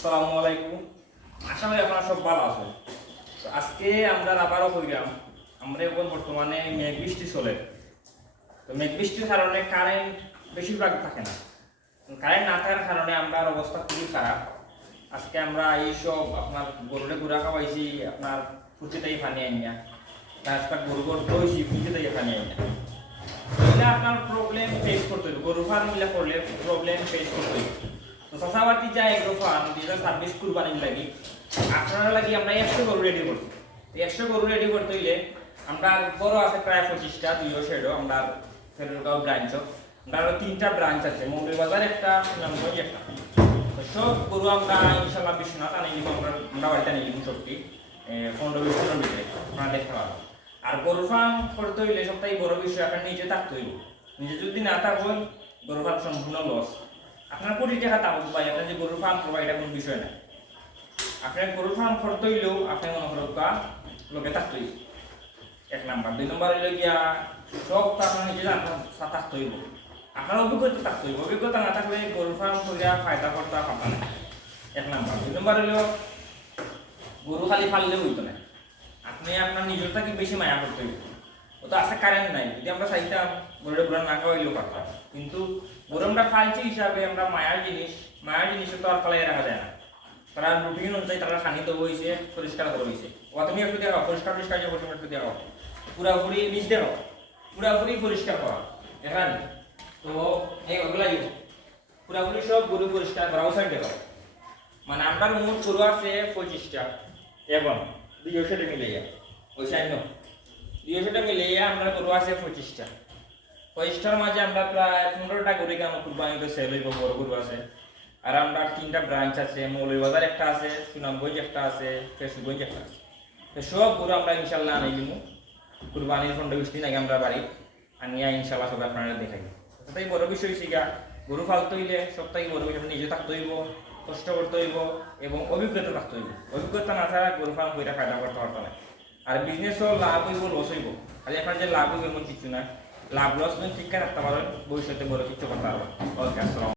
আসসালামু আলাইকুম। আশা করি আপনারা সব ভালো আছেন। তো আজকে আমরা আবারও কইলাম, আমরা এখন বর্তমানে মেঘ বৃষ্টি চলে। তো মেঘ বৃষ্টির কারণে কারেন্ট বেশিরভাগ থাকে না। কারেন্ট না থাকার কারণে আমার অবস্থা খুবই খারাপ। আজকে আমরা এইসব আপনার গরুরে গুড়া খাওয়াইছি, আপনার ফুচিতেই পানি আইনা, তারপর গরু গরু ধুইছি ফুচিতেই পানি আইনা। তাহলে আপনার প্রবলেম ফেস করতে হবে, গরু ফার্ম মিলে করলে প্রবলেম ফেস করতে হবে। তো চাষাবাদি যায় এগ্রো ফার্ম 2026 কুরবানির লাগি আপনারা লাগি আমরা 100 গরু রেডি করছি। 100 গরু রেডি করতে হইলে আমরা বড় আছে প্রায় 25টা, দুইও শেডও আমরা ফেরুলগাঁও ব্রাঞ্চ, আমরা আরো 3টা ব্রাঞ্চ আছে, মৌলভীবাজার একটা, সুনামগঞ্জ একটা। তো সব গরু আমরা ইনশাল্লাহ বিশ্বনাথ আনি দিব, আমরা বাড়িতে নিয়ে দিব সবটি 15-20 ভিতরে আপনারা দেখতে পাবেন। আর গরু ফার্ম করতে হইলে সবথেকে বড় বিষয় আপনার নিজে থাকতে হইব। নিজে যদি না থাকুন গরু ফার্ম সম্পূর্ণ লস। আপনার কোটি টাকা তাবুক পাই, আপনার যে গরু ফার্ম করবা এটা কোনো বিষয় না। আপনার গরু ফার্ম করতে হইলেও আপনার মনে করবা লোকে থাকতে হইব, 1 নাম্বার। 2 নাম্বার হইলে গিয়া সব তো আপনার নিজে থাকতে হইব, আপনার অভিজ্ঞতা থাকতে হইব। অভিজ্ঞতা না থাকলে গরু ফার্ম করিয়া ফায়দা করতে পারবা না, 1 নাম্বার। 2 নাম্বার হইল গরু খালি ফাললে হইতো না, আপনি আপনার নিজেরটাকে বেশি মায়া করতে হইব। ও তো আছে কারেন্ট নাই, যদি আমরা চাইতাম গরুরে গুড়া না খাওয়াইলেও পারতাম, কিন্তু গরু আমরা ফালছি হিসাবে আমরা মায়ার জিনিস তো আর ফালাই রাখা যায় না। তারা রুটিন অনুযায়ী তারা খানি দেবো হয়েছে, পরিষ্কার করে হয়েছে। ও তুমি একটু দেখো পরিষ্কার যে তুমি একটু দেখো, পুরাপুরি নিচ দেখো, পুরাপুরি পরিষ্কার করা এখানে। তো এই ওগুলাই পুরাপুরি সব গরু পরিষ্কার করা, ও সাইড দেখো। মানে আমরা মোট গরু আছে 25টা, এখন 200টা মিলাইয়া ওই সাইড নো 200টা মিলাইয়া আমরা গরু আছে 25টা। 25টার মাঝে আমরা প্রায় 15টা গরু আমার কুরবানিতে সেল হইব, বড় গরু আছে। আর আমরা 3টা ব্রাঞ্চ আছে, মৌলভীবাজার একটা আছে, সুনামগঞ্জ একটা আছে, ফেসুগঞ্জ একটা আছে। তো সব গরু আমরা ইনশাল্লাহ আনাই দিব কুরবানির 15-20 দিন আগে আমরা বাড়ি আনিয়া ইনশাল্লাহ সবাই আপনারা দেখাই। তাই বড় বিষয় শিখা গরু ফালতে হইলে সবথেকে বড় বিষয় নিজে থাকতে হইব, কষ্ট করতে হইব এবং অভিজ্ঞতা থাকতে হইব। অভিজ্ঞতা না থাকা গরু ফার্ম করে ফায়দা করতে পারতো না। আর বিজনেসও লাভ হইব লস হইব, খালি আপনার যে লাভ হইব এমন কিছু না। লাভ লস ঠিক রাখতে পারেন, ভবিষ্যতে বড় কিছু করতে পারবেন। ওকে, আসসালাম।